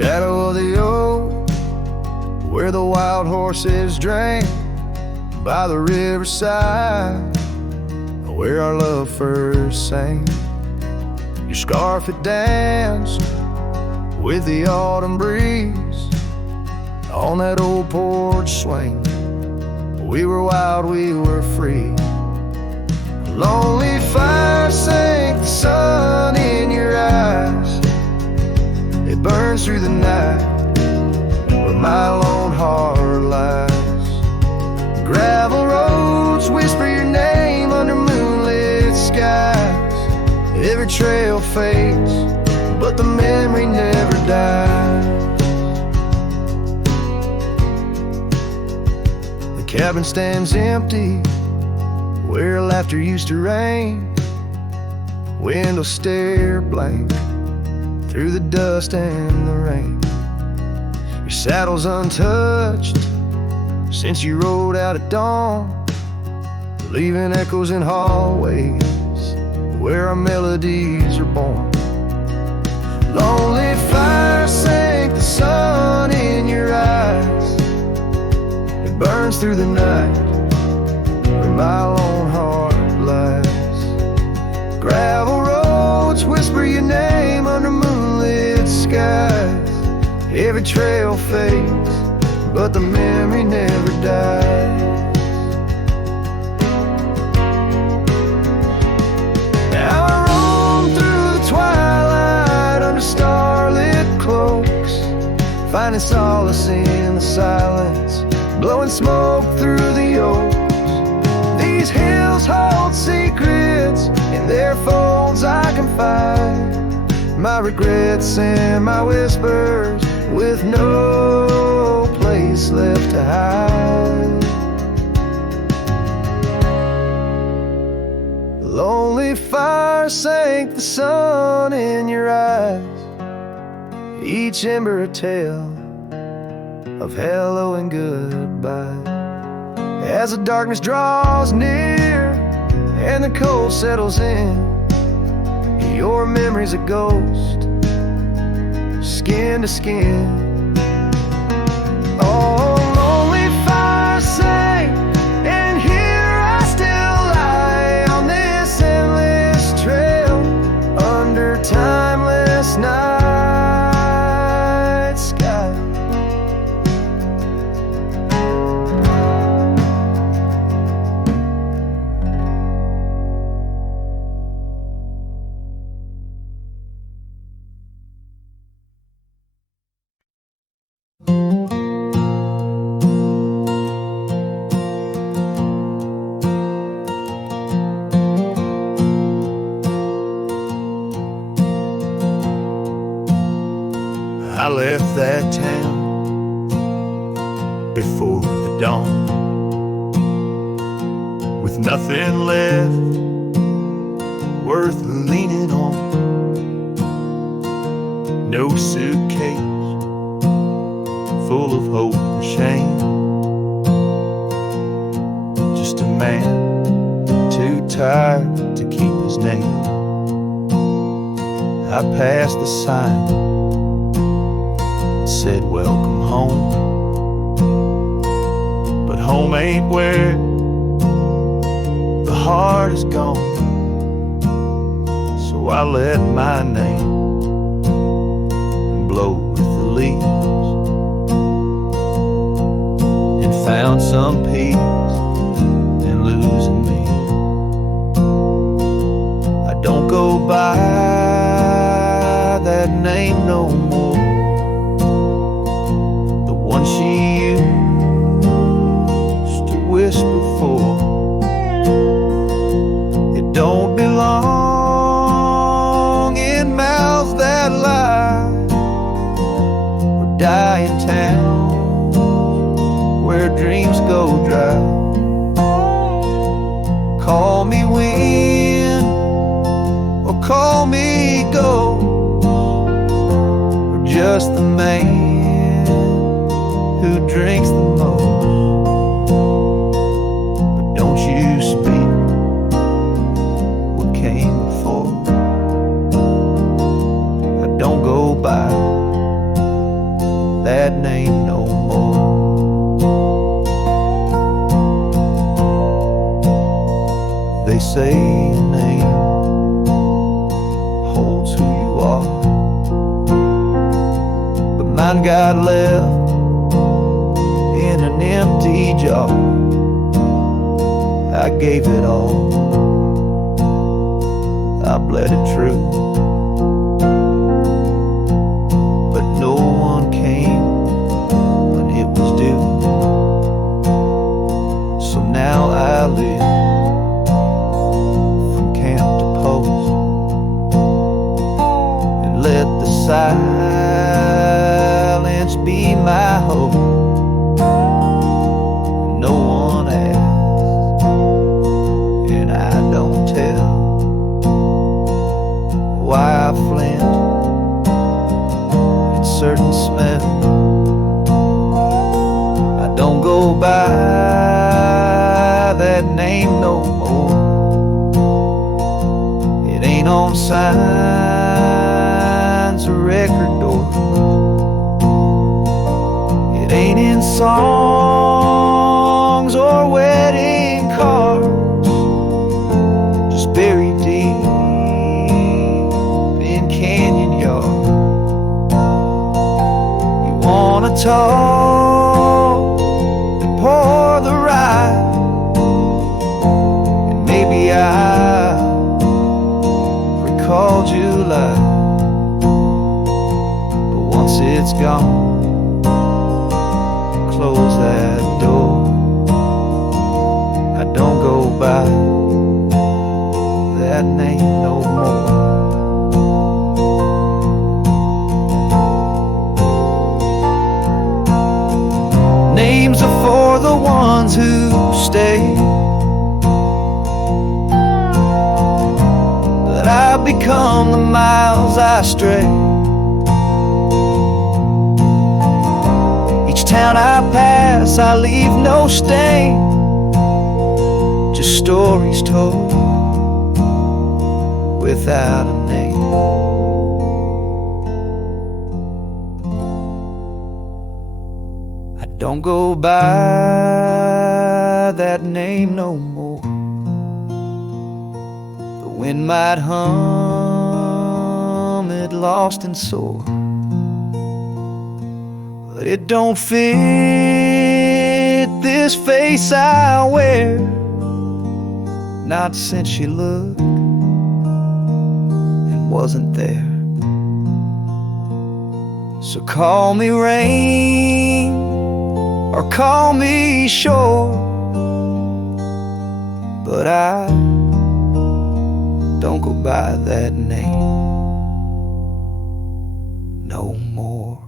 shadow of the oak, where the wild horses drank by the riverside, where our love first sang. Your scarf had danced with the autumn breeze on that old porch swing. We were wild, we were free. A lonely fire sank the sun in your eyes. It burns through the night where my lone heart lies. Gravel roads whisper your name under moonlit skies. Every trail fades, but the memory never dies. The cabin stands empty where laughter used to rain. Windows stare blank through the dust and the rain. Your saddle's untouched since you rode out at dawn, leaving echoes in hallways where our melodies are born. Lonely fire sank the sun in your eyes. It burns through the night where my lone heart lies. Gravel roads whisper your name under moonlit skies. Every trail fades, but the memory never dies. Now I roam through the twilight under starlit cloaks, finding solace in the silence, blowing smoke through the oaks. These hills hold secrets, in their folds I confide my regrets and my whispers, with no place left to hide. Lonely fire sank the sun in your eyes, each ember a tale of hello and goodbye. As the darkness draws near and the cold settles in, your memory's a ghost, skin to skin. Oh, lonely fire sank, and here I still lie on this endless trail under timeless night sky. I left that town before the dawn, with nothing left worth leaning on. No suitcase full of hope and shame, just a man too tired to keep his name. I passed the sign, said welcome home, but home ain't where the heart is gone. So I let my name blow with the leaves and found some peace in losing me. I don't go by that name no more, one she used to whisper for. It don't belong in mouths that lie, or die in towns where dreams go dry. Call me wind or call me ghost, or just the man who drinks the most. But don't you speak what came before. I don't go by They say your name holds who you are, but mine got left in an empty jar. I gave it all, I bled it true, but no one came when it was due. So now I live from camp to post, and let the silence be my hope. No one asks, and I don't tell why I flint at certain smell. I don't go by that name no more. It ain't on signs or record doors. It ain't in songs or wedding cards, just buried deep in canyon yard. You wanna talk, then pour the rye, and maybe I recall July, but once it's gone, close that door. I don't go by that name no more. Names are for the ones who stay, but I've become the miles I stray. Each town I pass, I leave no stain, just stories told without a name. I don't go by that name no more. The wind might hum it lost and sore, but it don't fit this face I wear, not since you looked and wasn't there. So call me rain or call me shore, but I don't go by that name no more.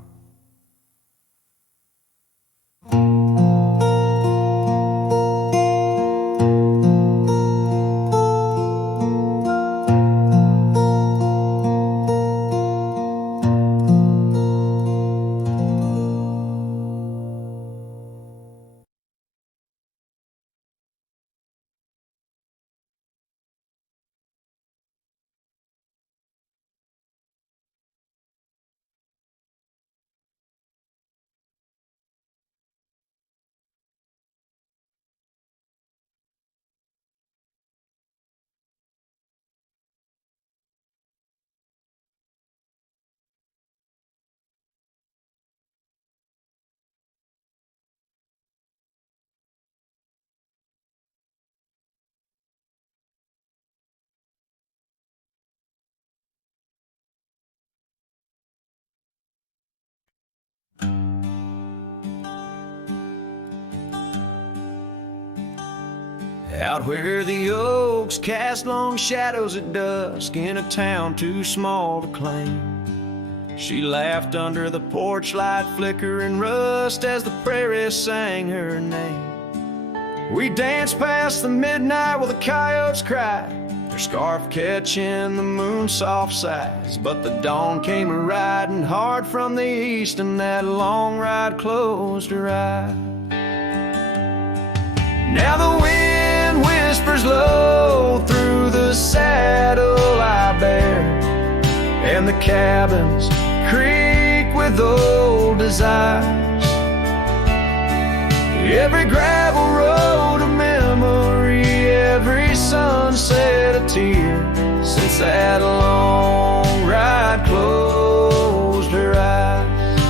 Out where the oaks cast long shadows at dusk, in a town too small to claim, she laughed under the porch light flickering rust as the prairie sang her name. We danced past the midnight while the coyotes cried, their scarf catching the moon's soft sighs. But the dawn came a-riding hard from the east, and that long ride closed her eyes. Now the wind whispers low through the saddle I bear, and the cabins creak with old desires. Every gravel road a memory, every sunset a tear since that long ride closed her eyes.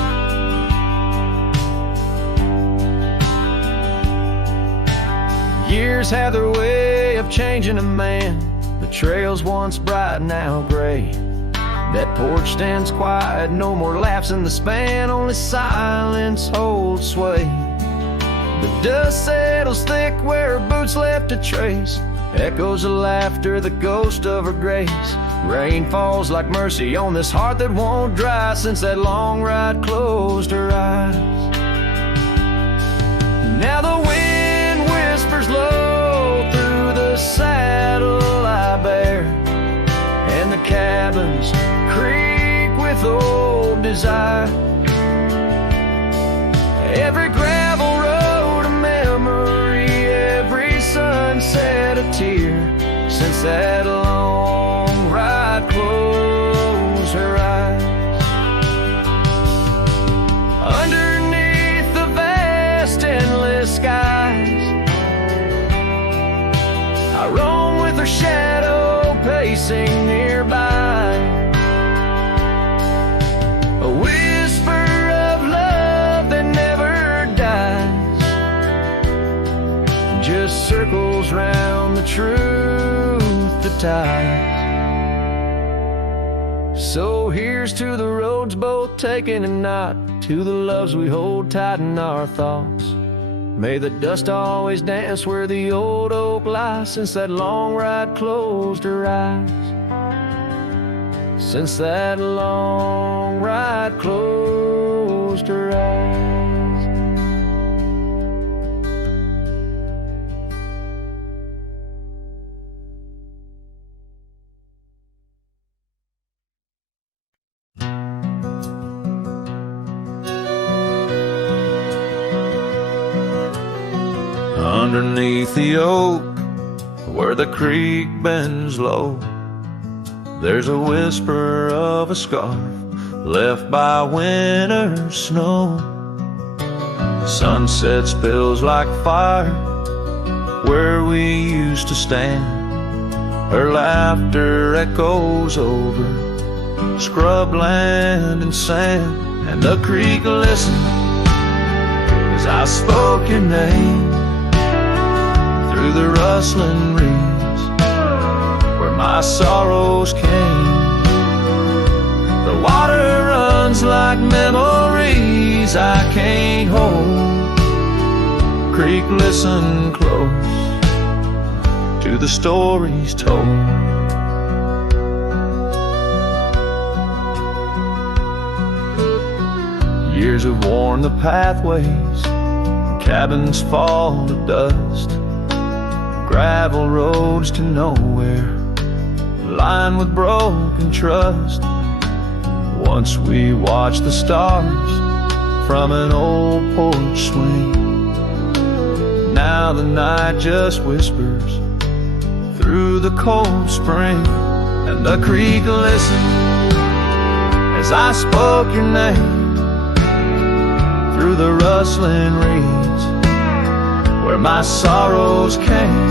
Years have their way of changing a man. The trails once bright, now gray. That porch stands quiet, no more laughs in the span, only silence holds sway. The dust settles thick where her boots left a trace, echoes of laughter, the ghost of her grace. Rain falls like mercy on this heart that won't dry since that long ride closed her eyes. Now the wind whispers low through the saddle I bear, and the cabins creak with old desire. Every gravel road a memory, every sunset a tear since that long ride closed her eyes. Underneath the vast endless skies, I roam with her shadow pacing nearby. A whisper of love that never dies, just circles round the truth that ties. So here's to the roads both taken and not, to the loves we hold tight in our thoughts. May the dust always dance where the old oak lies since that long ride closed her eyes. Since that long ride closed her eyes. Underneath the oak, where the creek bends low, there's a whisper of a scarf left by winter's snow. The sunset spills like fire where we used to stand. Her laughter echoes over scrubland and sand, and the creek listened as I spoke your name through the rustling reeds where my sorrows came. The water runs like memories I can't hold. Creek, listen close to the stories told. Years have worn the pathways, cabins fall to dust, gravel roads to nowhere, lined with broken trust. Once we watched the stars from an old porch swing. Now the night just whispers through the cold spring, and the creek listened as I spoke your name through the rustling reeds where my sorrows came.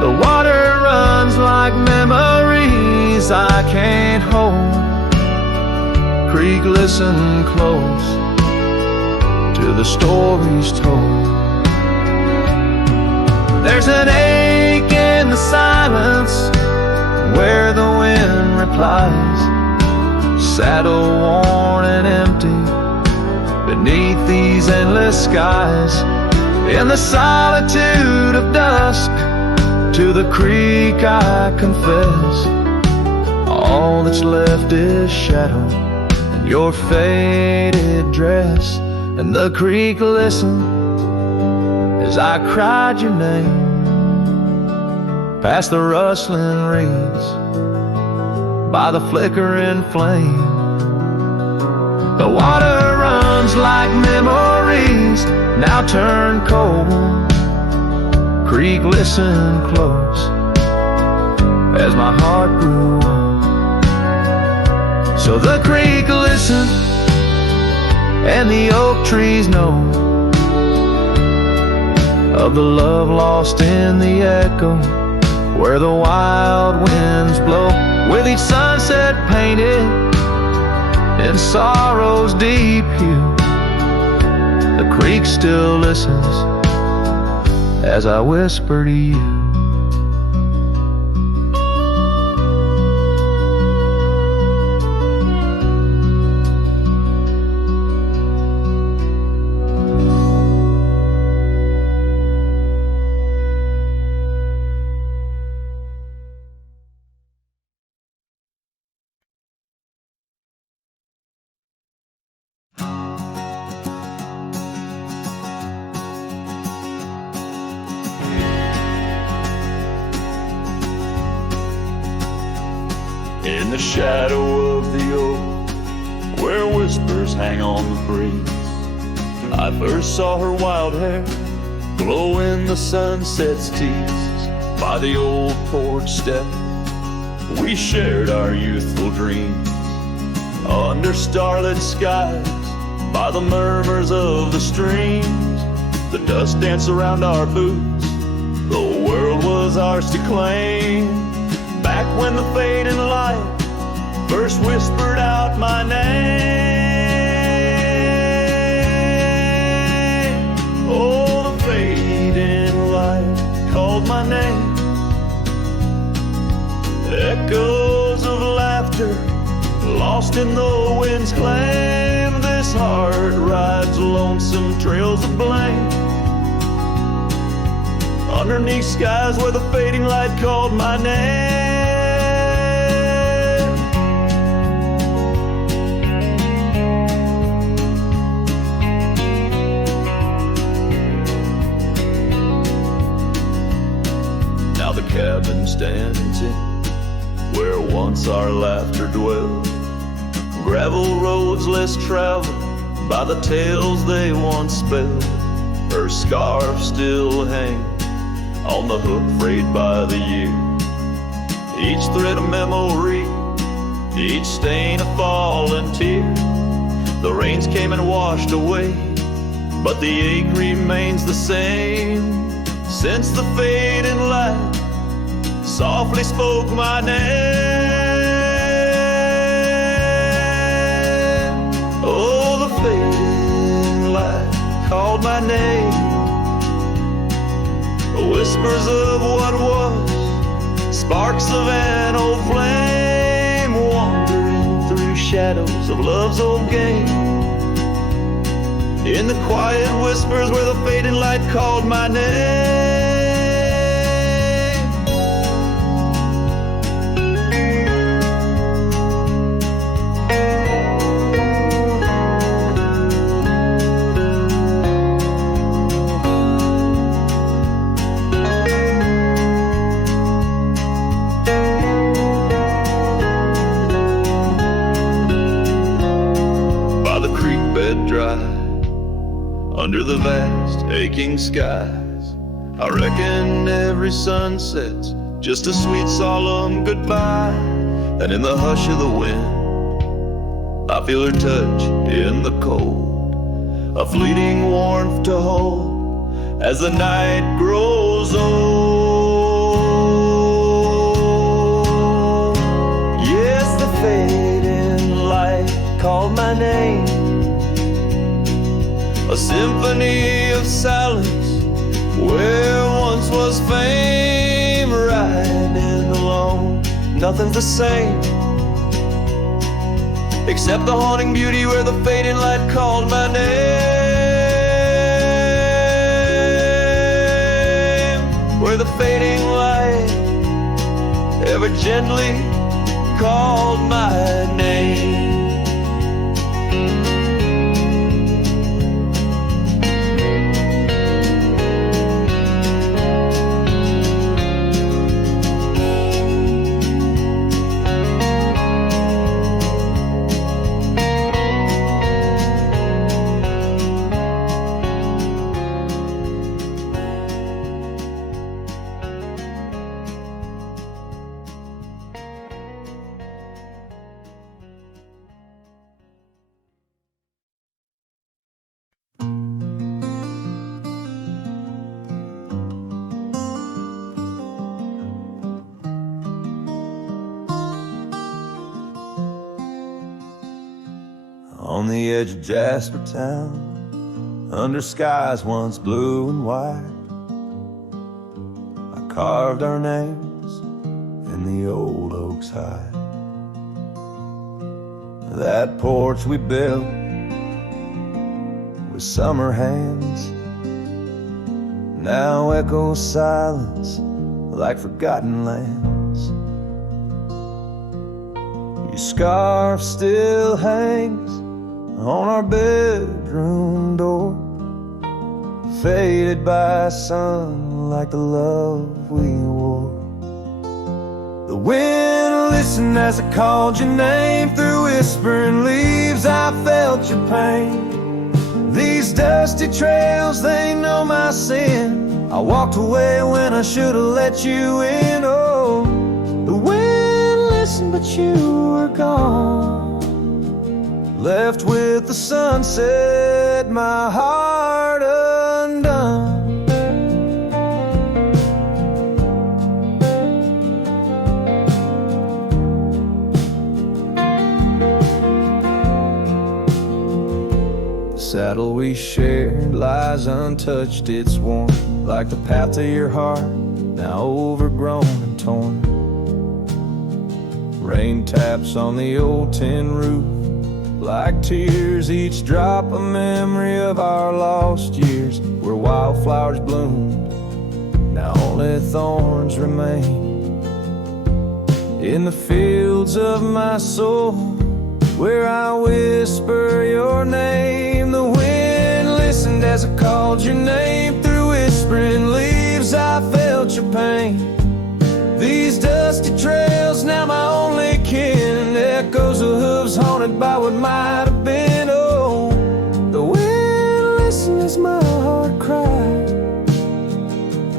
The water runs like memories I can't hold. Creek, listen close to the stories told. There's an ache in the silence where the wind replies, saddle worn and empty beneath these endless skies. In the solitude of dusk, to the creek I confess, all that's left is shadow and your faded dress. And the creek listened as I cried your name past the rustling reeds by the flickering flame. The water runs like memories now turn cold. Creek, listen close as my heart grew old. So the creek listened and the oak trees know of the love lost in the echo where the wild winds blow. With each sunset painted in sorrow's deep hue, the creek still listens as I whisper to you. In the shadow of the oak, where whispers hang on the breeze, I first saw her wild hair glow in the sunset's tease. By the old porch step, we shared our youthful dreams, under starlit skies, by the murmurs of the streams. The dust danced around our boots, the world was ours to claim. Back when the fading light first whispered out my name. Oh, the fading light called my name. Echoes of laughter lost in the wind's claim. This heart rides lonesome trails of blame, underneath skies where the fading light called my name. Now the cabin stands in where once our laughter dwelled, gravel roads less traveled by the tales they once spelled. Her scarf still hangs on the hook frayed by the year, each thread a memory, each stain a fallen tear. The rains came and washed away, but the ache remains the same. Since the fading light softly spoke my name. Oh, the fading light called my name. Whispers of what was, sparks of an old flame, wandering through shadows of love's old game. In the quiet whispers where the fading light called my name. Under the vast, aching skies, I reckon every sunset's just a sweet, solemn goodbye. And in the hush of the wind, I feel her touch in the cold, a fleeting warmth to hold as the night grows old. Yes, the fading light called my name. A symphony of silence where once was fame. Riding alone, nothing's the same except the haunting beauty where the fading light called my name. Where the fading light ever gently called my name. on the edge of Jasper Town, under skies once blue and white. I carved our names in the old oak's hide. That porch we built with summer hands now echoes silence like forgotten lands. Your scarf still hangs on our bedroom door, faded by sun like the love we wore. The wind listened as I called your name. Through whispering leaves I felt your pain. These dusty trails, they know my sin. I walked away when I should have let you in. Oh, the wind listened but you were gone, left with the sunset, my heart undone. The saddle we shared lies untouched, it's worn like the path to your heart, now overgrown and torn. Rain taps on the old tin roof like tears, each drop a memory of our lost years, where wildflowers bloomed, now only thorns remain. In the fields of my soul, where I whisper your name, the wind listened as I called your name. Through whispering leaves I felt your pain. These dusty trails, now my only kin, echoes of hooves haunted by what might have been. Oh, the wind listened as my heart cried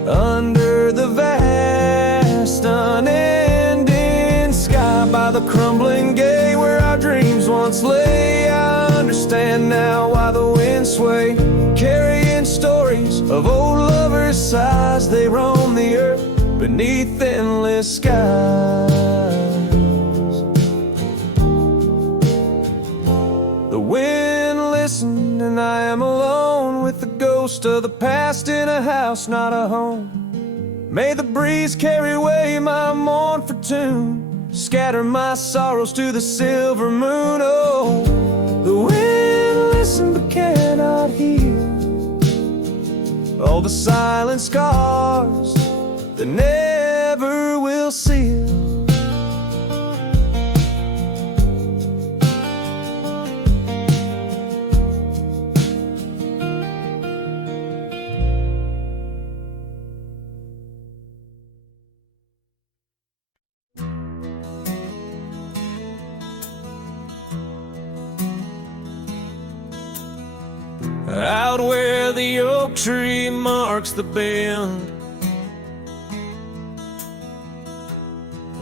under the vast unending sky, by the crumbling gate where our dreams once lay. I understand now why the winds sway, carrying stories of old lovers' sighs. They roam the earth beneath endless skies. The wind listened and I am alone, with the ghost of the past in a house, not a home. May the breeze carry away my mournful tune, scatter my sorrows to the silver moon. Oh, the wind listened but cannot hear all the silent scars that never will seal. Out where the oak tree marks the bend,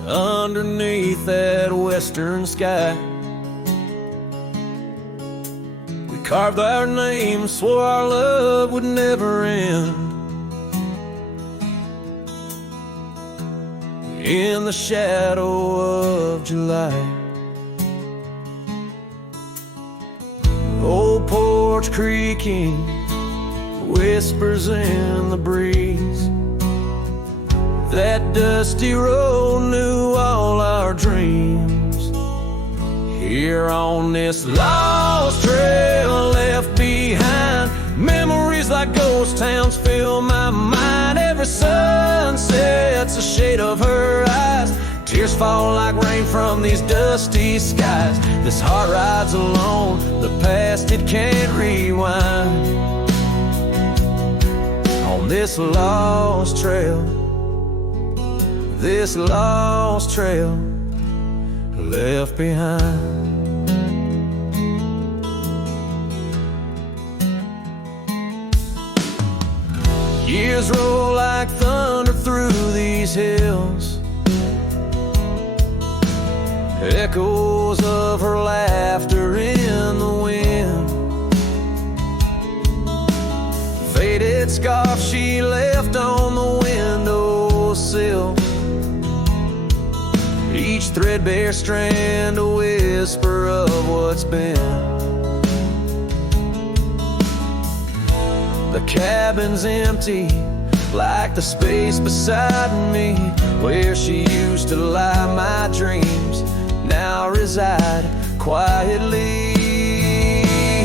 underneath that western sky, we carved our names, swore our love would never end. In the shadow of July, old porch creaking, whispers in the breeze. That dusty road knew all our dreams. Here on this lost trail left behind, memories like ghost towns fill my mind. Every sunset's a shade of her eyes, tears fall like rain from these dusty skies. This heart rides alone, the past it can't rewind. On this lost trail, this lost trail left behind. Years roll like thunder through these hills, echoes of her laughter in the wind. Faded scarf she left on the windowsill, each threadbare strand a whisper of what's been. The cabin's empty, like the space beside me, where she used to lie my dreams, now reside quietly.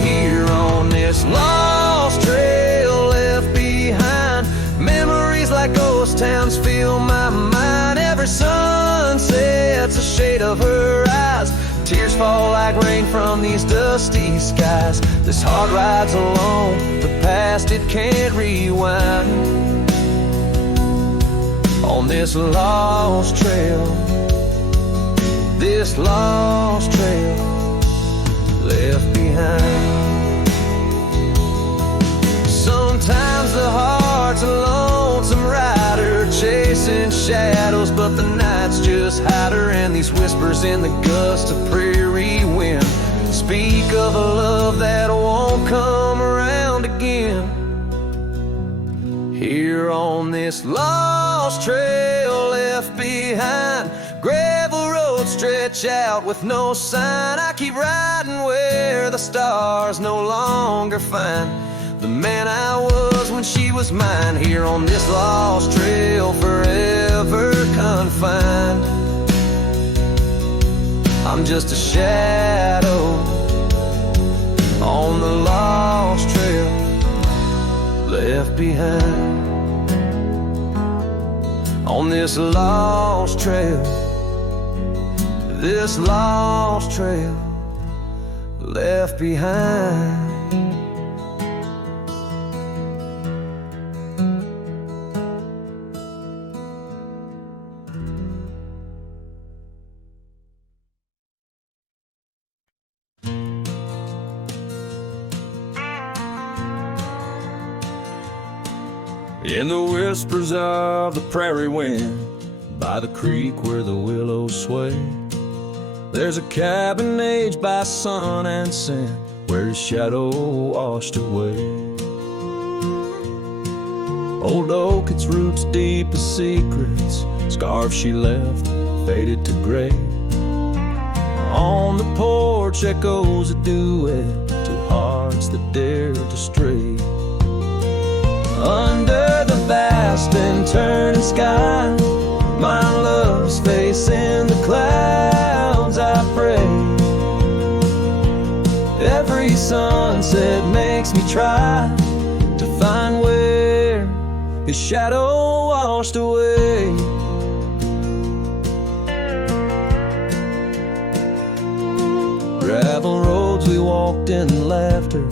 Here on this lost trail left behind, memories like ghost towns fill my mind. Every sunset's a shade of her eyes, tears fall like rain from these dusty skies. This heart rides alone, the past it can't rewind. On this lost trail, this lost trail left behind. Sometimes the heart's a lonesome rider, chasing shadows, but the night's just hider, and these whispers in the gust of prairie wind speak of a love that won't come around again. Here on this lost trail left behind, gravel roads stretch out with no sign. I keep riding where the stars no longer find the man I was when she was mine. Here on this lost trail, forever confined, I'm just a shadow on the lost trail left behind. On this lost trail, this lost trail left behind. In the whispers of the prairie wind, by the creek where the willows sway, there's a cabin aged by sun and sand, where his shadow washed away. Old oak, its roots deep as secrets, scarf she left faded to gray. On the porch echoes a duet to hearts that dared to stray. Under the vast and turning sky, my love's face in the clouds, I pray. Every sunset makes me try to find where his shadow washed away. Gravel roads we walked in laughter,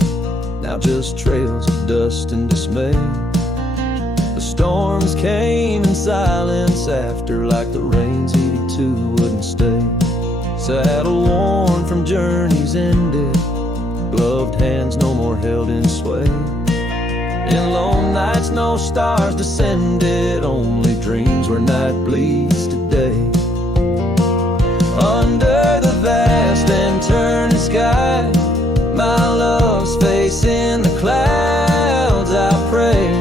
now just trails of dust and dismay. The storms came in silence after, like the rains he too wouldn't stay. Saddle worn from journeys ended, gloved hands no more held in sway. In lone nights no stars descended, only dreams where night bleeds today. Under the vast and turning sky, my love's face in the clouds, I pray.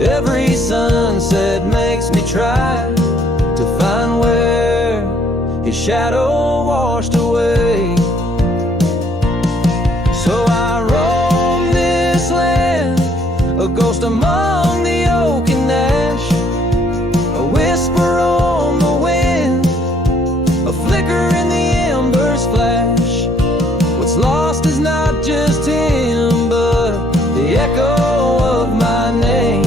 Every sunset makes me try to find where his shadow washed away. So I roam this land, a ghost among the oak and ash, a whisper on the wind, a flicker in the embers flash. What's lost is not just him, but the echo of my name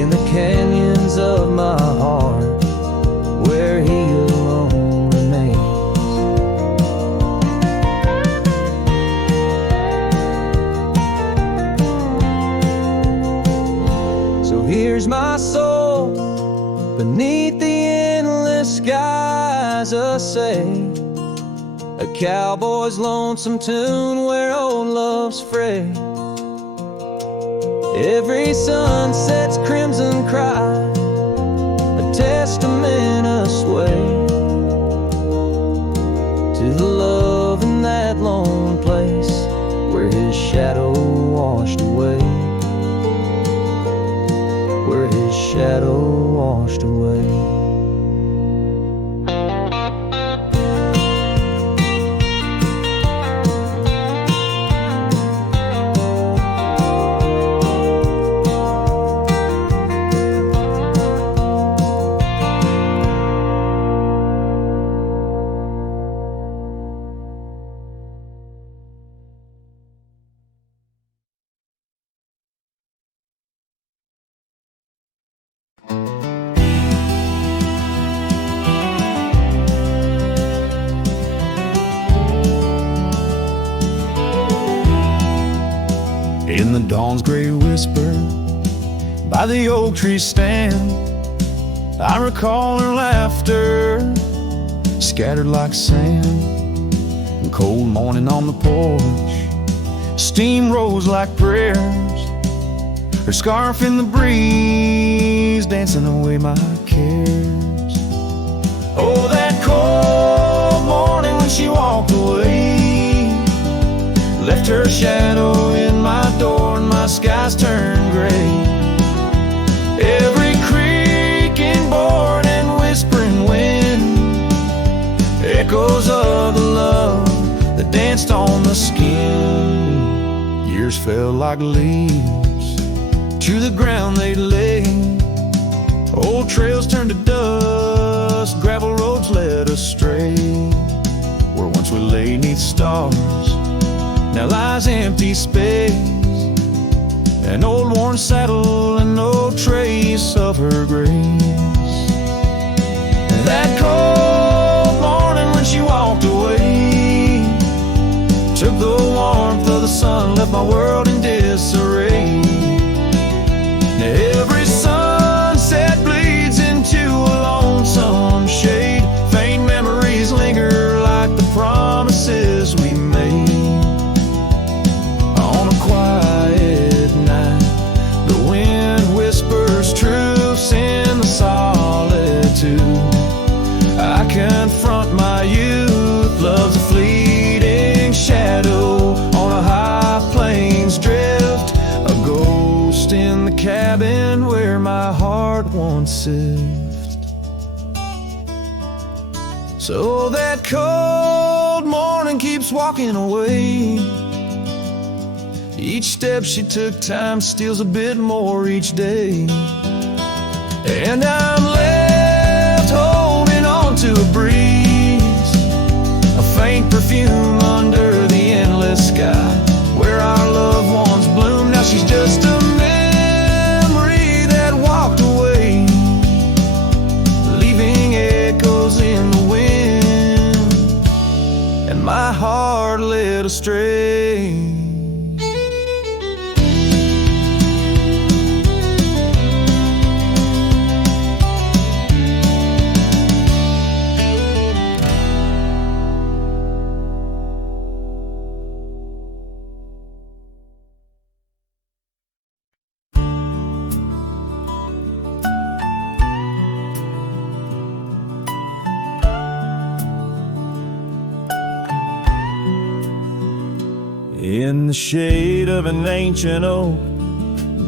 in the canyons of my heart, where he alone remains. So here's my soul beneath the endless skies, a say, a cowboy's lonesome tune where old love's fray. Every sunset's crimson cry, a testament asway to the love in that lone place where his shadow washed away, where his shadow washed away. In the dawn's gray whisper, by the oak tree stand, I recall her laughter, scattered like sand. And cold morning on the porch, steam rose like prayers, her scarf in the breeze, dancing away my cares. Oh, that cold morning when she walked away, left her shadow in my door and my skies turned gray. Every creaking board and whispering wind, echoes of the love that danced on the skin. Years fell like leaves to the ground they lay. Old trails turned to dust, gravel roads led astray. Where once we lay 'neath stars, now lies empty space, an old worn saddle and no trace of her grace. That cold morning when she walked away, took the warmth of the sun, left my world in disarray. Every sunset bleeds into a lonesome shade, faint memories linger like the promises we made. On a quiet night, the wind whispers truths in the solitude. I confront my youth, love's a fleeting shadow on a high plains drift, a ghost in the cabin where my heart once sifted. So that cold morning keeps walking away. Each step she took, time steals a bit more each day. And I'm left holding on to a breeze, a faint perfume under the endless sky, where our loved ones bloom. Now she's just a memory that walked away, leaving echoes in the wind, and my heart led astray. In the shade of an ancient oak,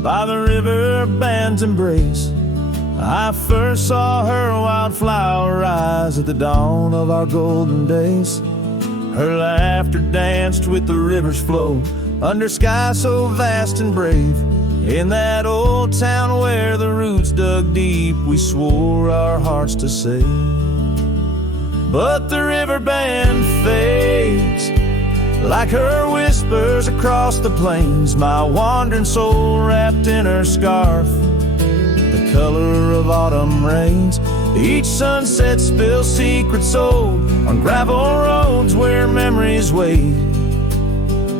by the river band's embrace, I first saw her wildflower eyes at the dawn of our golden days. Her laughter danced with the river's flow, under sky so vast and brave. In that old town where the roots dug deep, we swore our hearts to save. But the river band fades, like her whispers across the plains, my wandering soul wrapped in her scarf, the color of autumn rains. Each sunset spills secrets old on gravel roads where memories wait.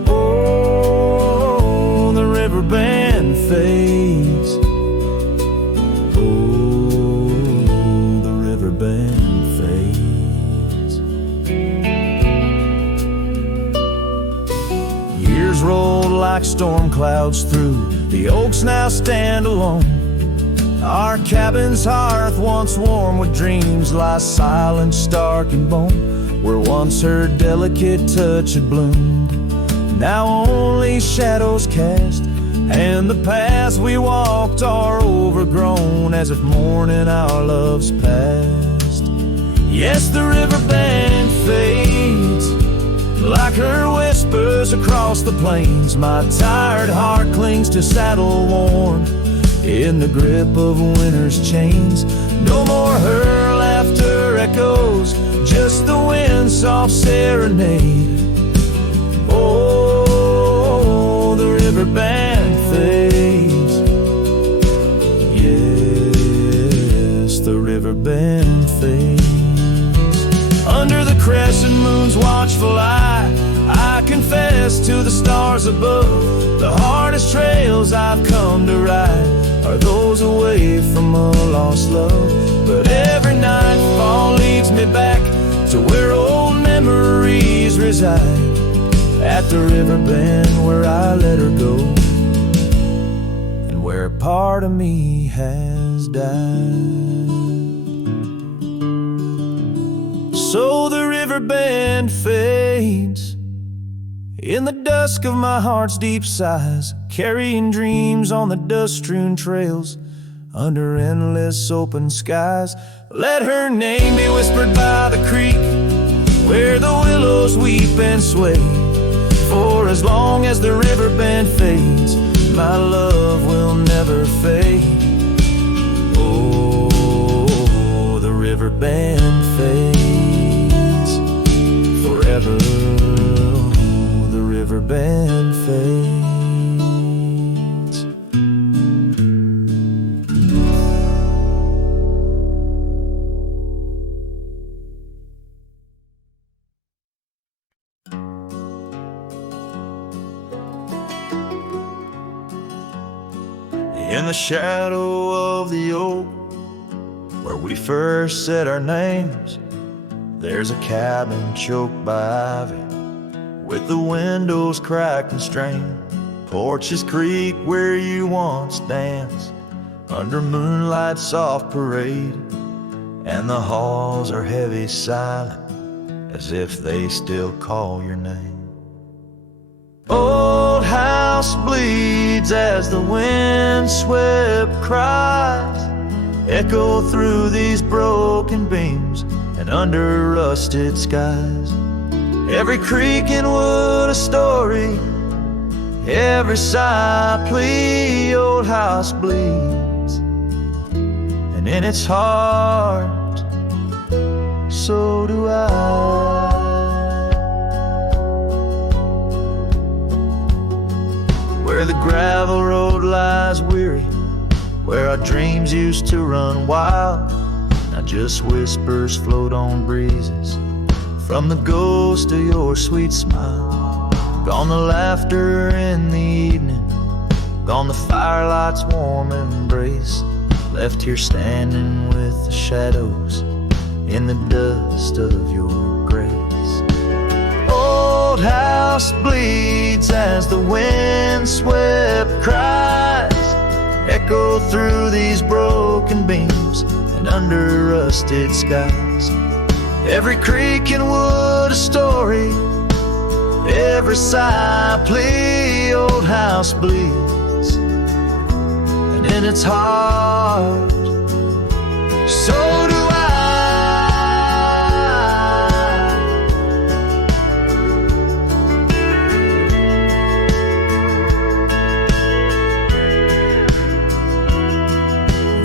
Oh, the river band fades. Oh, the river band fades. Years rolled like storm clouds through, the oaks now stand alone. Our cabin's hearth, once warm with dreams, lies silent, stark and bone. Where once her delicate touch had bloomed, now only shadows cast, and the paths we walked are overgrown, as if mourning our love's past. Yes, the river band fades, like her whispers across the plains. My tired heart clings to saddle worn, in the grip of winter's chains. No more her laughter echoes, just the wind's soft serenade. Oh, the river band fades. Yes, the river band fades. Under the crescent moon's watchful eye, I confess to the stars above, The hardest trails I've come to ride are those away from a lost love. But every nightfall leads me back to where old memories reside, at the river bend where I let her go, and where a part of me has died. So the river bend fades in the dusk of my heart's deep sighs, carrying dreams on the dust-strewn trails under endless open skies. Let her name be whispered by the creek where the willows weep and sway. For as long as the river bend fades, my love will never fade. Oh, the river bend fades forever. Oh, the river bend fades. In the shadow of the oak, where we first said our names, there's a cabin choked by ivy, with the windows cracked and strained. Porches creak where you once danced, under moonlight's soft parade, and the halls are heavy silent, as if they still call your name. Old house bleeds as the wind-swept cries echo through these broken beams and under rusted skies. Every creak in wood a story, every sigh a plea. Old house bleeds, and in its heart, so do I. Where the gravel road lies weary, where our dreams used to run wild, now just whispers float on breezes from the ghost of your sweet smile. Gone the laughter in the evening, gone the firelight's warm embrace, left here standing with the shadows in the dust of your grace. Old house bleeds as the wind-swept cries echo through these broken beams and under rusted skies. Every creak in wood a story, every sigh a plea. Old house bleeds, and in its heart, so do I.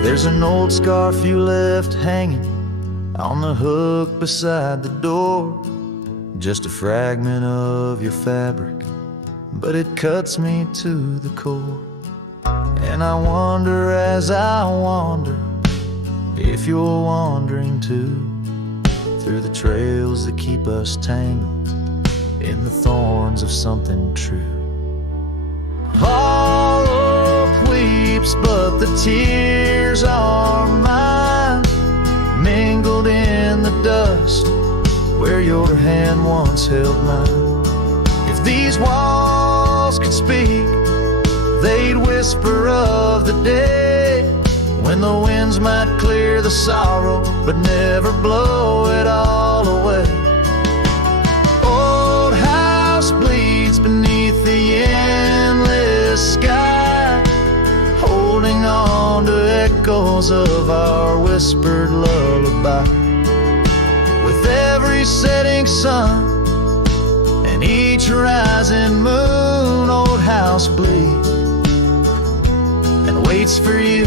There's an old scarf you left hanging on the hook beside the door, just a fragment of your fabric, but it cuts me to the core. And I wonder as I wander, if you're wandering too, through the trails that keep us tangled in the thorns of something true. All oak weeps, but the tears are mine, mingled in the dust where your hand once held mine. If these walls could speak, they'd whisper of the day when the winds might clear the sorrow but never blow it all away. Old house bleeds beneath the endless sky, holding on to echoes of our whispered lullaby. With every setting sun and each rising moon, old house bleeds and waits for you.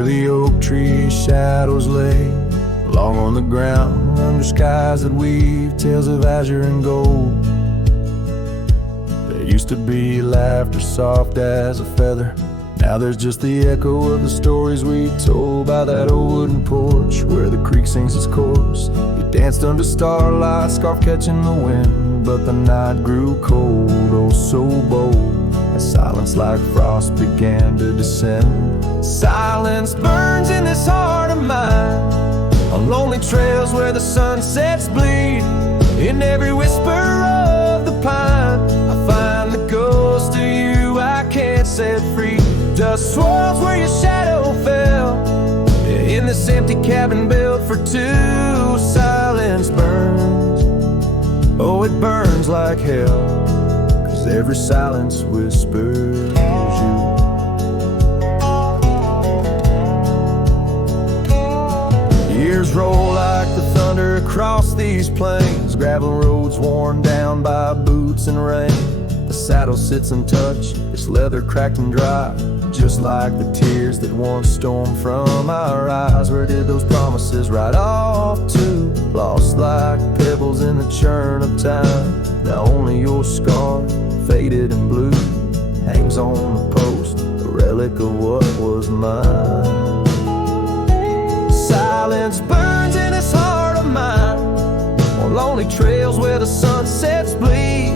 where the oak tree shadows lay, long on the ground under skies that weave tales of azure and gold. There used to be laughter soft as a feather. Now there's just the echo of the stories we told by that old wooden porch where the creek sings its chorus. You danced under starlight, scarf catching the wind, but the night grew cold, oh so bold, as silence like frost began to descend. Silence burns in this heart of mine, on lonely trails where the sunsets bleed. In every whisper of the pine, I find the ghost of you I can't set free. Dust swirls where your shadow fell, in this empty cabin built for two. Silence burns, oh it burns like hell, 'cause every silence whispers you. Years roll like the thunder across these plains, gravel roads worn down by boots and rain. The saddle sits untouched, its leather cracked and dry, just like the tears that once stormed from our eyes. Where did those promises ride off to? Lost like pebbles in the churn of time. Now only your scar, faded and blue, hangs on the post, a relic of what was mine. Silence burns in this heart of mine, on lonely trails where the sunsets bleed.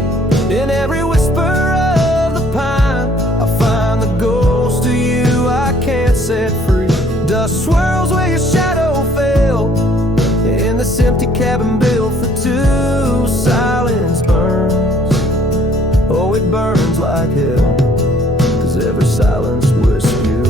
In every whisper of the pine, I find the ghost of you I can't set free. Dust swirls where your shadow fell, in this empty cabin built for two. Silence burns, oh it burns like hell, 'cause every silence whispers you.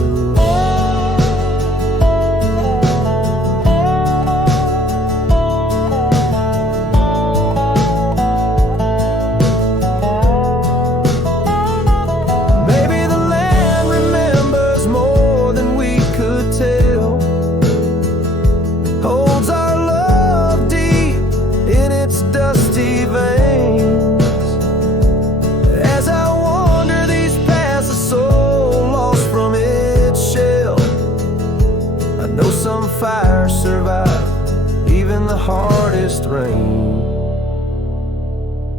Fire survive even the hardest rain.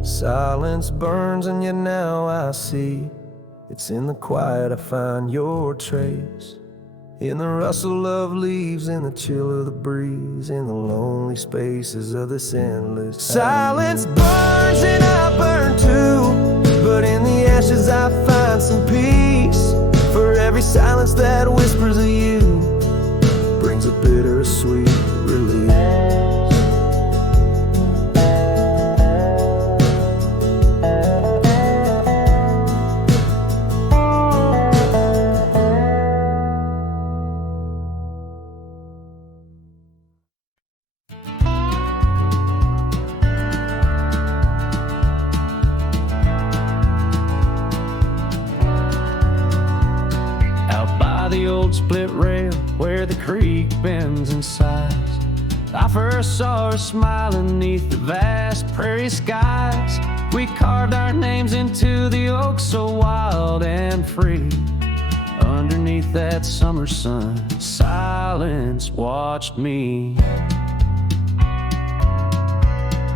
Silence burns and yet now I see, it's in the quiet I find your trace. In the rustle of leaves, in the chill of the breeze, in the lonely spaces of this endless time. Silence burns and I burn too, but in the ashes I find some peace. For every silence that whispers of you brings a bittersweet release. The old split rail where the creek bends and sighs, I first saw her smiling neath the vast prairie skies. We carved our names into the oak so wild and free. Underneath that summer sun, silence watched me.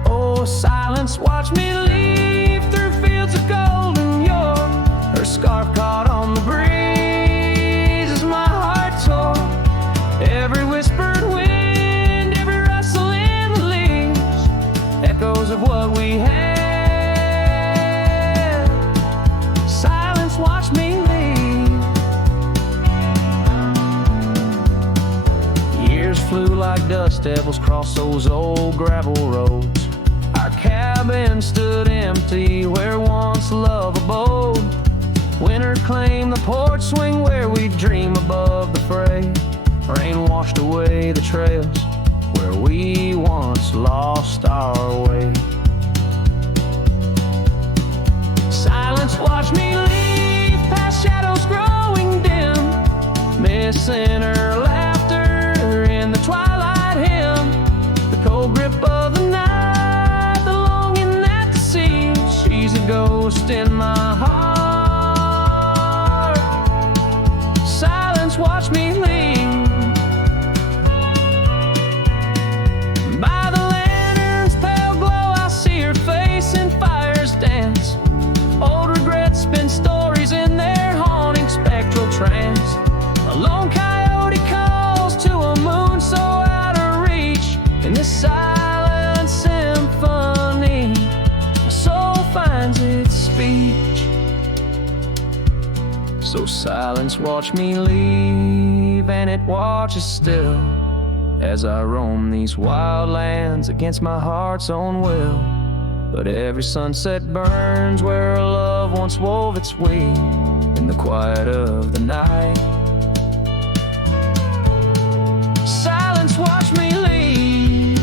Oh, silence watched me leave through fields of golden yore. Her scarf caught on the breeze, every whispered wind, every rustle in the leaves, echoes of what we had. Silence watched me leave. Years flew like dust devils across those old gravel roads. Our cabin stood empty where once love abode. Winter claimed the porch swing where we dream above the fray. Rain washed away the trails where we once lost our way. Silence watched me leave past shadows growing dim, missing her laughter in the twilight hymn. The cold grip of the night, the longing at the sea. She's a ghost in my heart. Silence watched me leave. So silence watched me leave, and it watches still as I roam these wild lands against my heart's own will. But every sunset burns where a love once wove its way in the quiet of the night. Silence watched me leave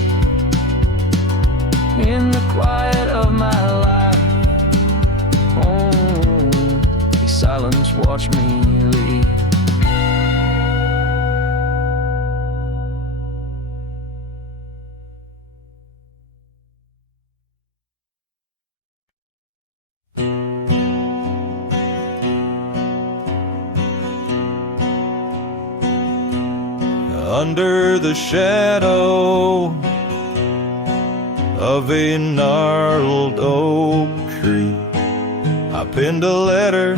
in the quiet of my life. Oh, silence watched me leave. Under the shadow of a gnarled oak tree, I penned a letter,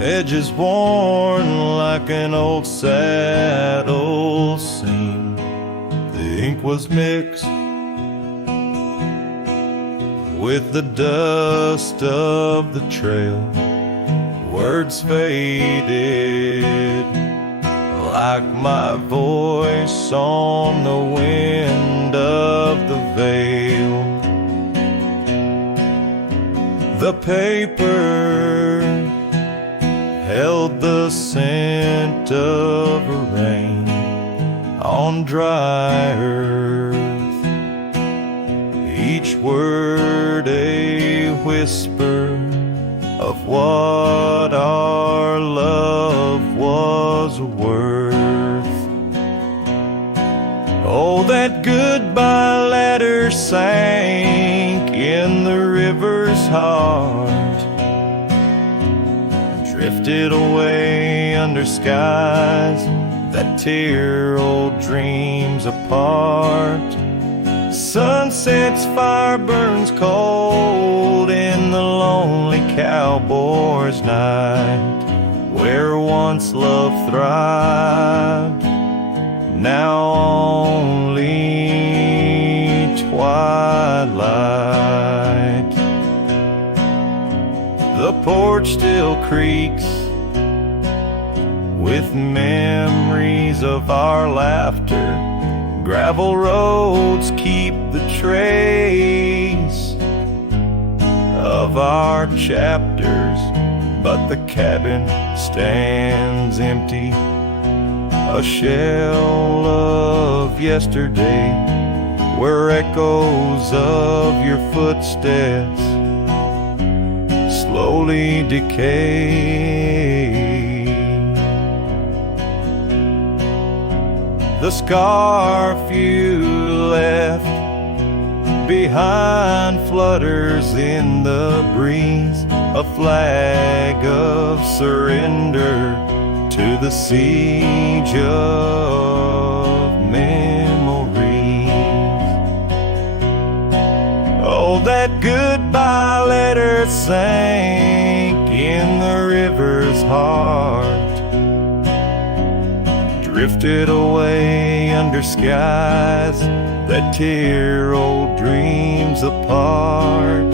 edges worn like an old saddle seam. The ink was mixed with the dust of the trail. Words faded like my voice on the wind of the veil. The paper held the scent of rain on dry earth, each word a whisper of what our love was worth. Oh, that goodbye letter sank in the river's heart, drifted away under skies that tear old dreams apart. Sunset's fire burns cold in the lonely cowboy's night, where once love thrived, now only twilight. The porch still creaks with memories of our laughter. Gravel roads keep the trace of our chapters, but the cabin stands empty, a shell of yesterday, where echoes of your footsteps slowly decay. The scarf you left behind flutters in the breeze, a flag of surrender to the siege of memories. Oh, that goodbye letter sank in the river's heart, drifted away under skies that tear old dreams apart.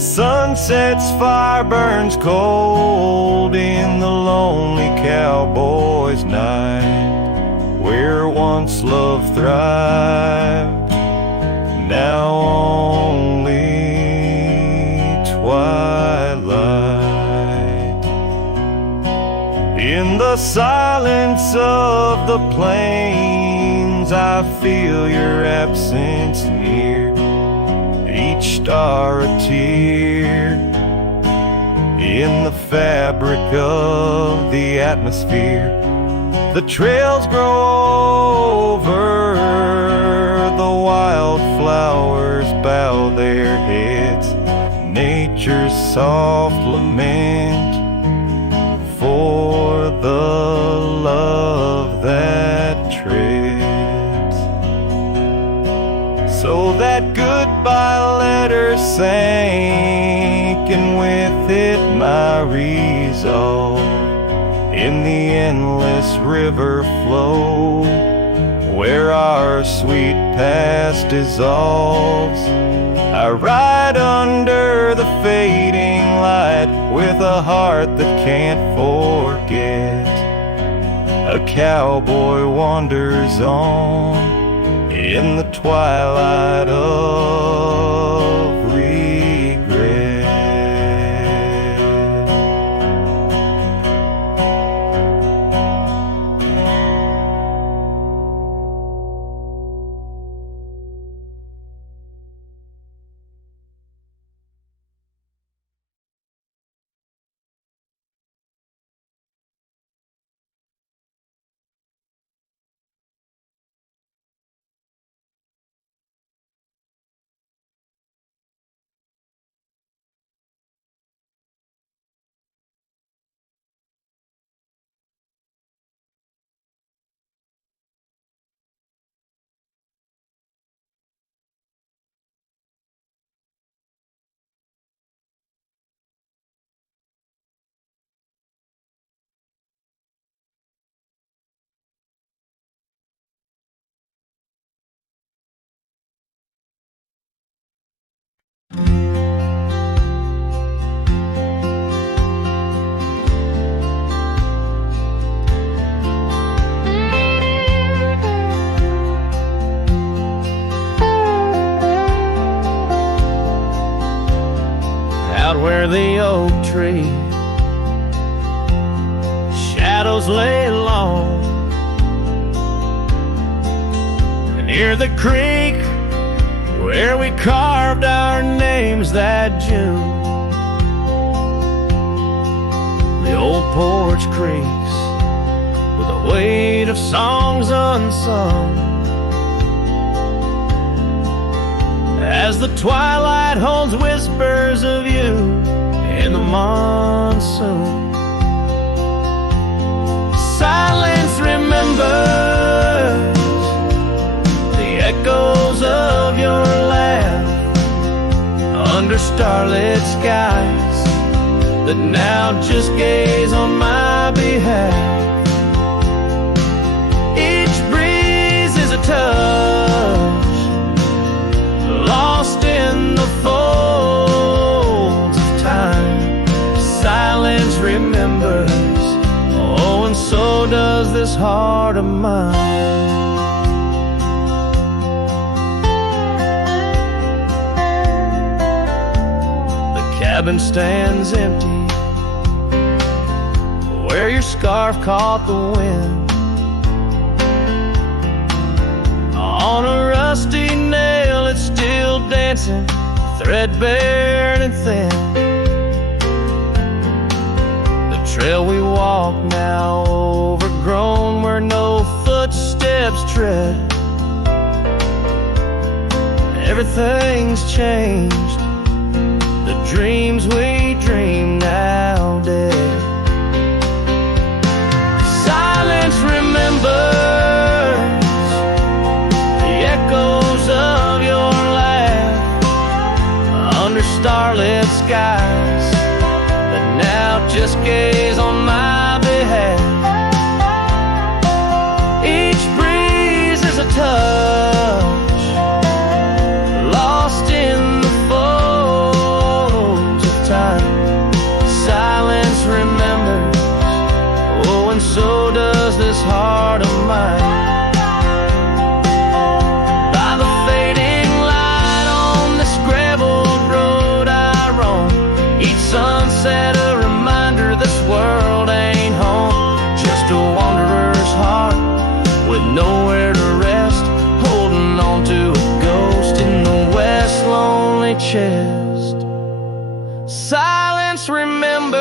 Sunset's fire burns cold in the lonely cowboy's night, where once love thrived, now only twilight. In the silence of the plains, I feel your absence near, each star a tear in the fabric of the atmosphere. The trails grow over, the wildflowers bow their heads, nature's soft lament for the love that treads. So that goodbye letter sank, and with it my resolve, in the endless river flow, where our sweet past dissolves. I ride under the fading light, with a heart that can't forget. A cowboy wanders on in the twilight of regret. Where the oak tree shadows lay long, and near the creek where we carved our names that June, the old porch creaks with the weight of songs unsung, as the twilight holds whispers of you in the monsoon. Silence remembers the echoes of your laugh under starlit skies that now just gaze on my behalf. Each breeze is a touch lost in the folds of time. Silence remembers, oh, and so does this heart of mine. The cabin stands empty where your scarf caught the wind. On a rusty nail it's still dancing, threadbare and thin. The trail we walk now overgrown where no footsteps tread. Everything's changed, the dreams we dream now dead. Silence remembers the echoes of your laugh under starlit skies that now just gaze on my behalf. Each breeze is a touch lost in the folds of time. Silence remembers, oh, and so does this heart of mine. By the fading light on this graveled road I roam, each sunset a reminder this world ain't home. Just a wanderer's heart with nowhere to rest, holding on to a ghost in the west lonely chest. Silence remembers,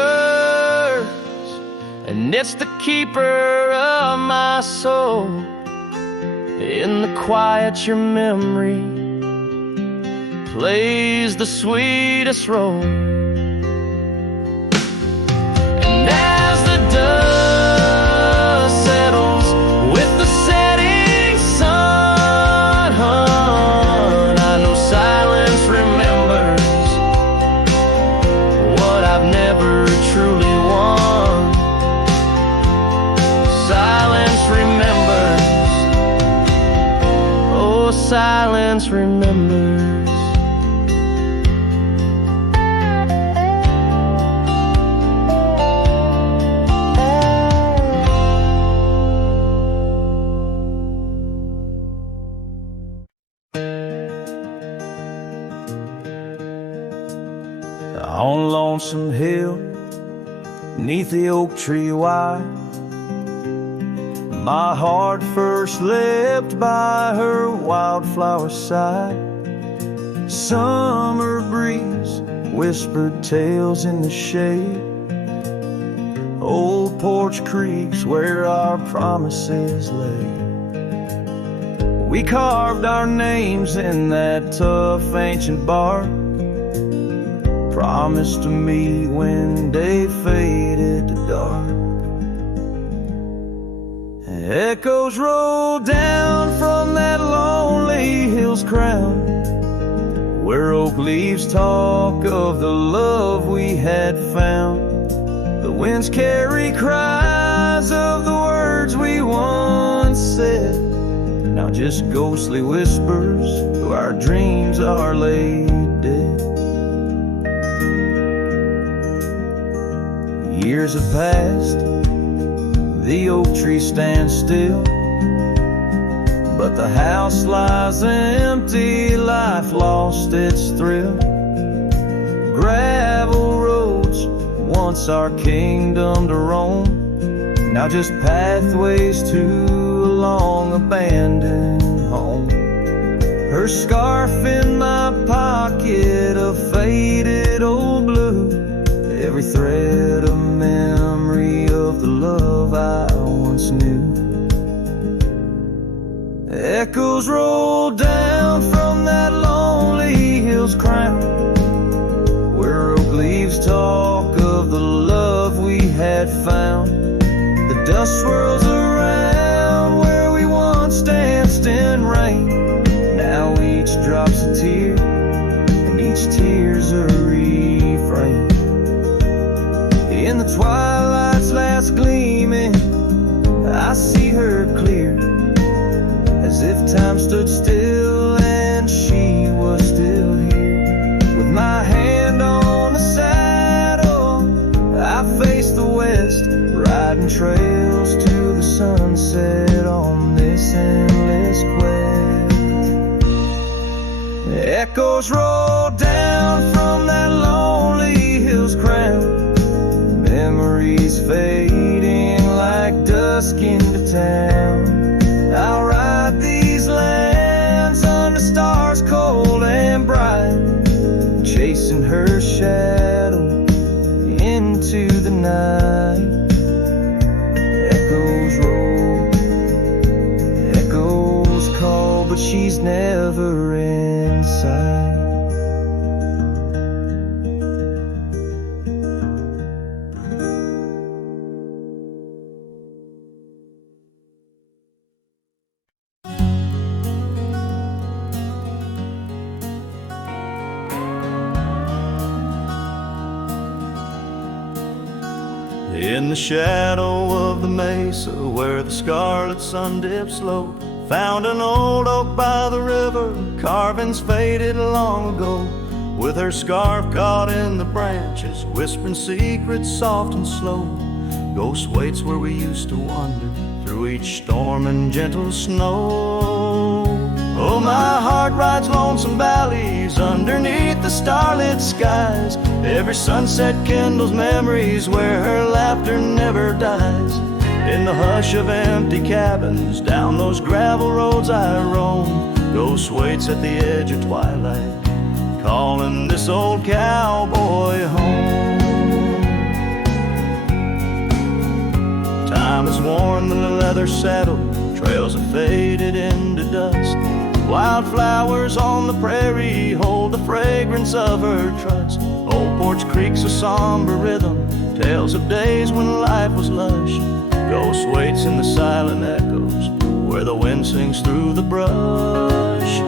and it's the keeper of my soul. In the quiet your memory plays the sweetest role. And as the dust settles with the setting sun, I know silence remembers what I've never truly won. Silence remembers, oh, silence remembers. On Lonesome Hill, neath the oak tree wide, my heart first leapt by her wildflower side. Summer breeze whispered tales in the shade, old porch creeks where our promises lay. We carved our names in that tough ancient bark, promised to meet when day faded to dark. Echoes roll down from that lonely hill's crown, where oak leaves talk of the love we had found. The winds carry cries of the words we once said, now just ghostly whispers where our dreams are laid dead. Years have passed, the oak tree stands still, but the house lies empty, life lost its thrill. Gravel roads, once our kingdom to roam, now just pathways to a long abandoned home. Her scarf in my pocket, a faded old blue, every thread a memory of the love I once knew. Echoes roll down from that lonely hill's crown, where oak leaves talk of the love we had found. The dust swirls around where we once danced in rain, now each drop's a tear, and each tear's a refrain. In the twilight's last gleaming, I see her clear, as if time stood still and she was still here. With my hand on the saddle, I face the west, riding trails to the sunset on this endless quest. Echoes roll down from that lonely hill's crown, memories fading like dusk into town. I'll ride these lands under stars cold and bright, chasing her shadow into the night. Echoes roll, echoes call, but she's never in sight. In the shadow of the mesa where the scarlet sun dips low, found an old oak by the river, carvings faded long ago. With her scarf caught in the branches, whispering secrets soft and slow. Ghost waits where we used to wander through each storm and gentle snow. Oh, my heart rides lonesome valleys underneath the starlit skies. Every sunset kindles memories where her laughter never dies. In the hush of empty cabins, down those gravel roads I roam. Ghost waits at the edge of twilight, calling this old cowboy home. Time has worn the leather saddle, trails have faded into dust. Wildflowers on the prairie hold the fragrance of her trust. Old porch creaks a somber rhythm, tales of days when life was lush. Ghost waits in the silent echoes where the wind sings through the brush.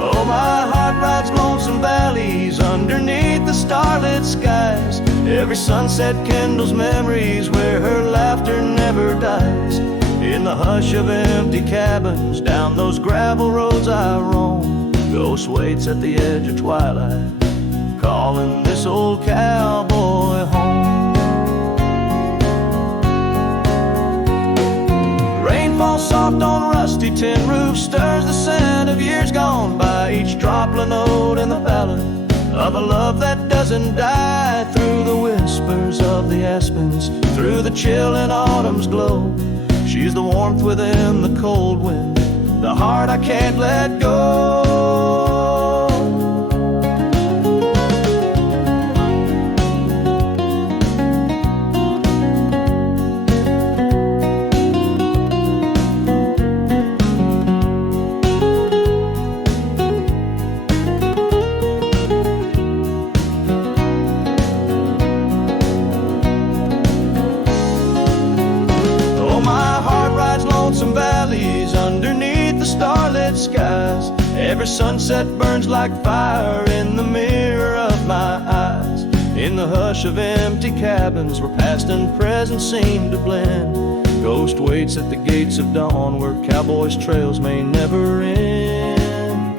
Oh, my heart rides lonesome valleys underneath the starlit skies. Every sunset kindles memories where her laughter never dies. In the hush of empty cabins, down those gravel roads I roam. Ghost waits at the edge of twilight, calling this old cowboy home. Rain falls soft on rusty tin roofs, stirs the scent of years gone by. Each droplet note in the ballad of a love that doesn't die. Through the whispers of the aspens, through the chill in autumn's glow, she's the warmth within the cold wind, the heart I can't let go. Some valleys underneath the starlit skies. Every sunset burns like fire in the mirror of my eyes. In the hush of empty cabins where past and present seem to blend, ghost waits at the gates of dawn where cowboys' trails may never end.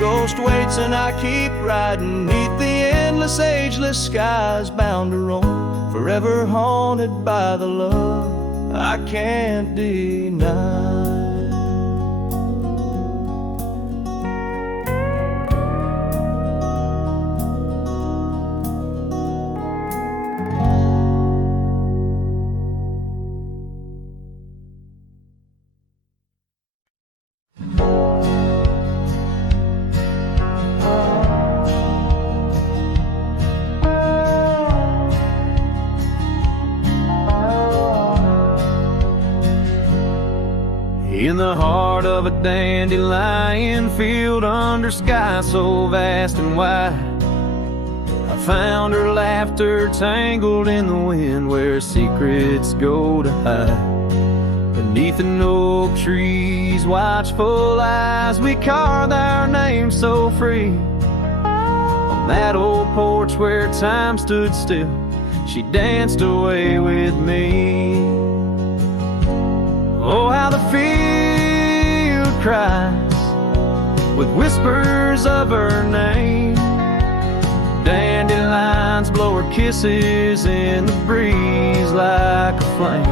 Ghost waits and I keep riding neath the endless ageless skies, bound to roam, forever haunted by the love I can't deny. In the heart of a dandelion field under sky so vast and wide, I found her laughter tangled in the wind where secrets go to hide. Beneath an oak tree's watchful eyes, we carved our names so free. On that old porch where time stood still, she danced away with me. Oh, how the field cries with whispers of her name. Dandelions blow her kisses in the breeze like a flame.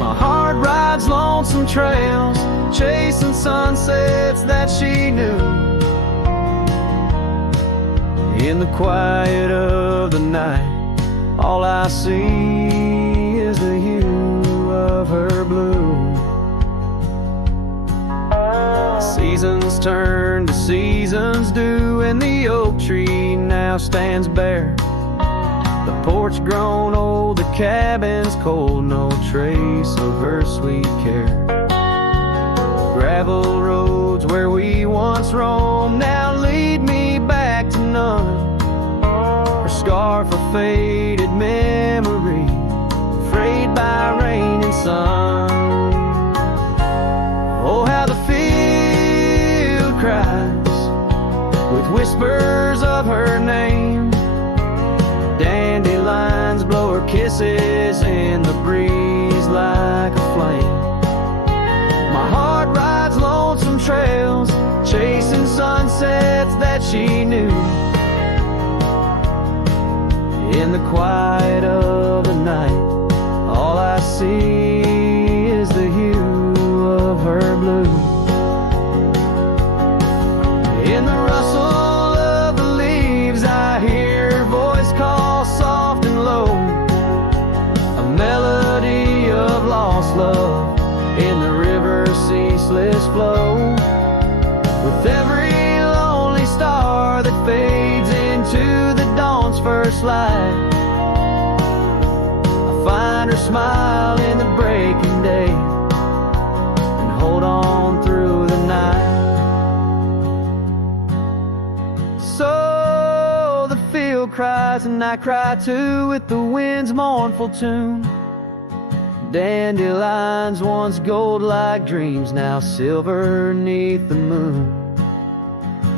My heart rides lonesome trails, chasing sunsets that she knew. In the quiet of the night, all I see is the hue of her blue. Seasons turn to seasons do, and the oak tree now stands bare. The porch grown old, the cabin's cold, no trace of her sweet care. Gravel roads where we once roamed now lead me back to none. Her scarf a faded memory, frayed by rain and sun. Oh, how the field cries with whispers of her name. Dandelions blow her kisses in the breeze like a flame. My heart rides lonesome trails, chasing sunsets that she knew. In the quiet of the night, all I see is the hue of her blue. In the rustle of the leaves, I hear her voice call soft and low, a melody of lost love in the river's ceaseless flow. With every lonely star that fades into the dawn's first light, I find her smile in the breaking day and hold on through the night. So the field cries and I cry too with the wind's mournful tune. Dandelions once gold like dreams, now silver neath the moon.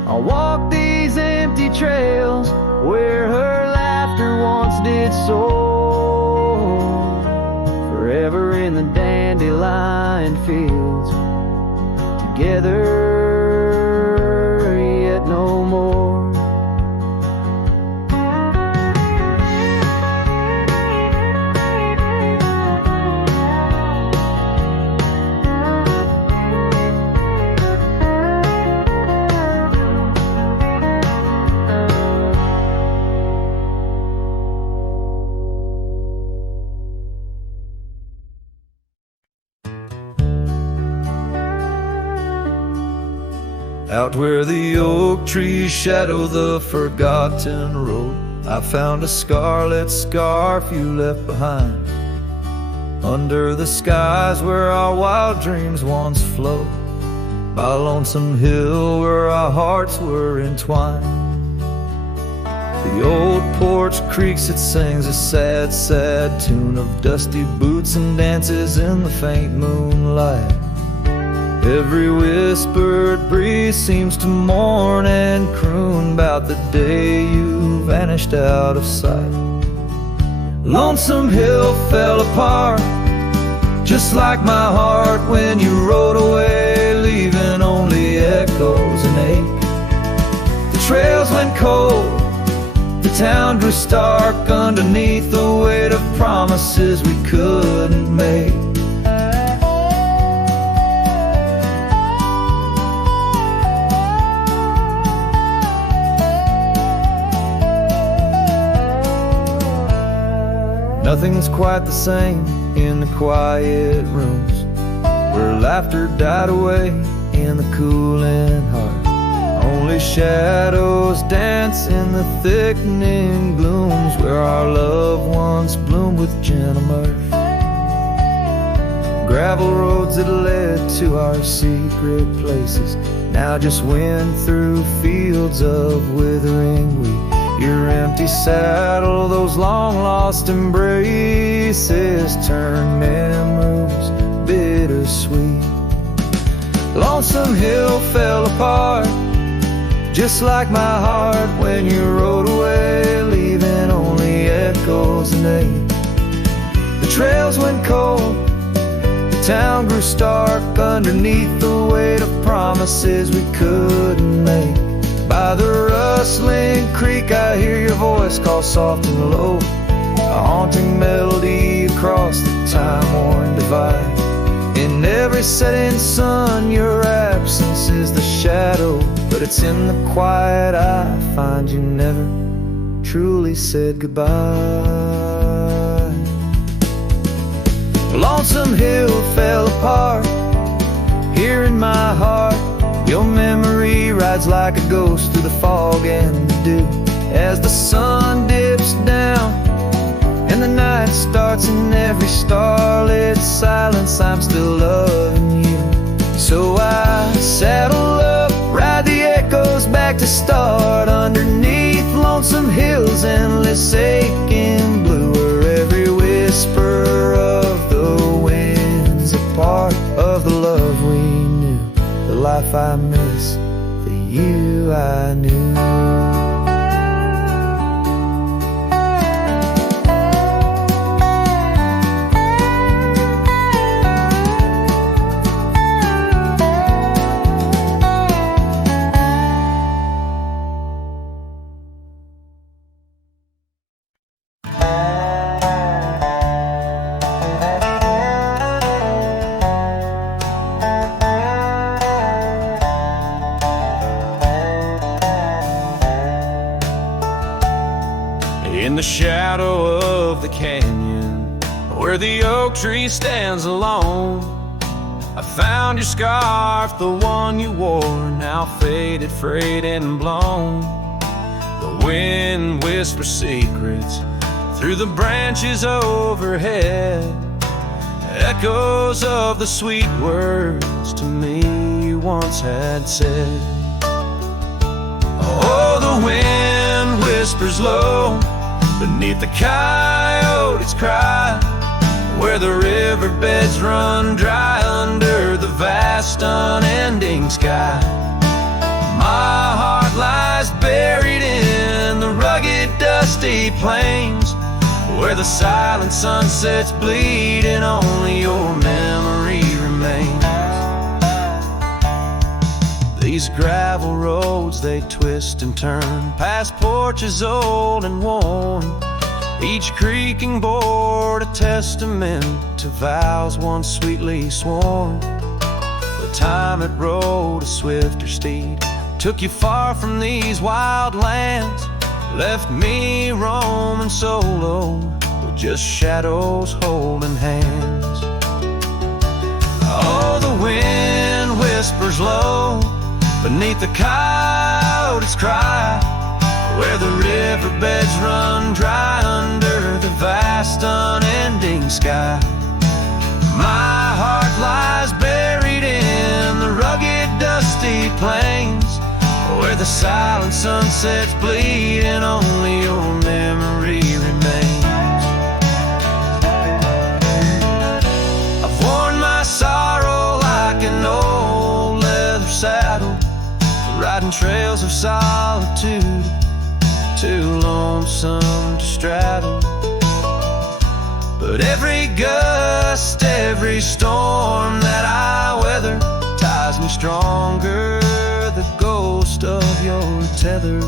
I'll walk these empty trails where her laughter once did soar, forever in the dandelion fields, together yet no more. Out where the oak trees shadow the forgotten road, I found a scarlet scarf you left behind. Under the skies where our wild dreams once flowed, by a lonesome hill where our hearts were entwined. The old porch creaks, it sings a sad, sad tune of dusty boots and dances in the faint moonlight. Every whispered breeze seems to mourn and croon about the day you vanished out of sight. Lonesome Hill fell apart, just like my heart when you rode away, leaving only echoes and ache. The trails went cold, the town grew stark underneath the weight of promises we couldn't make. Nothing's quite the same in the quiet rooms where laughter died away in the cooling heart. Only shadows dance in the thickening glooms where our love once bloomed with gentle mirth. Gravel roads that led to our secret places now just went through fields of withering wheat. Your empty saddle, those long-lost embraces turn memories bittersweet. Lonesome Hill fell apart, just like my heart when you rode away, leaving only echoes and ache. The trails went cold, the town grew stark underneath the weight of promises we couldn't make. By the rustling creek I hear your voice call soft and low, a haunting melody across the time-worn divide. In every setting sun your absence is the shadow, but it's in the quiet I find you never truly said goodbye. Lonesome Hill fell apart, here in my heart your memory rides like a ghost through the fog and the dew. As the sun dips down and the night starts, in every starlit silence I'm still loving you. So I saddle up, ride the echoes back to start, underneath Lonesome Hill's endless aching blue, where every whisper of the wind's a part of the love we knew, the life I miss, the you I knew. In the shadow of the canyon, where the oak tree stands alone, I found your scarf, the one you wore, now faded, frayed and blown. The wind whispers secrets through the branches overhead, echoes of the sweet words to me you once had said. Oh, the wind whispers low beneath the coyote's cry, where the riverbeds run dry under the vast unending sky. My heart lies buried in the rugged dusty plains, where the silent sunsets bleed and only your memory remains. These gravel roads, they twist and turn past porches old and worn, each creaking board a testament to vows once sweetly sworn. The time it rode a swifter steed took you far from these wild lands, left me roaming solo with just shadows holding hands. Oh, the wind whispers low beneath the coyote's cry, where the riverbeds run dry under the vast unending sky. My heart lies buried in the rugged dusty plains, where the silent sunsets bleed and only your memory remains. I've worn my sorrow like an old leather saddle, riding trails of solitude, too lonesome to straddle. But every gust, every storm that I weather ties me stronger, the ghost of your tether.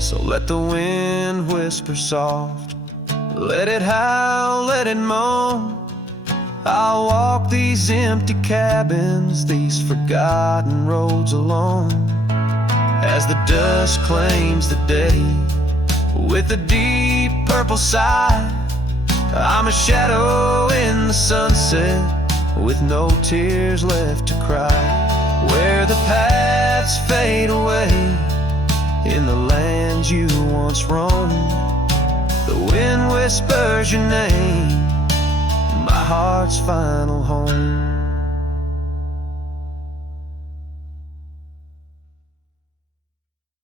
So let the wind whisper soft, let it howl, let it moan. I'll walk these empty cabins, these forgotten roads alone. As the dust claims the day with a deep purple sigh, I'm a shadow in the sunset with no tears left to cry. Where the paths fade away in the lands you once roamed, the wind whispers your name, my heart's final home.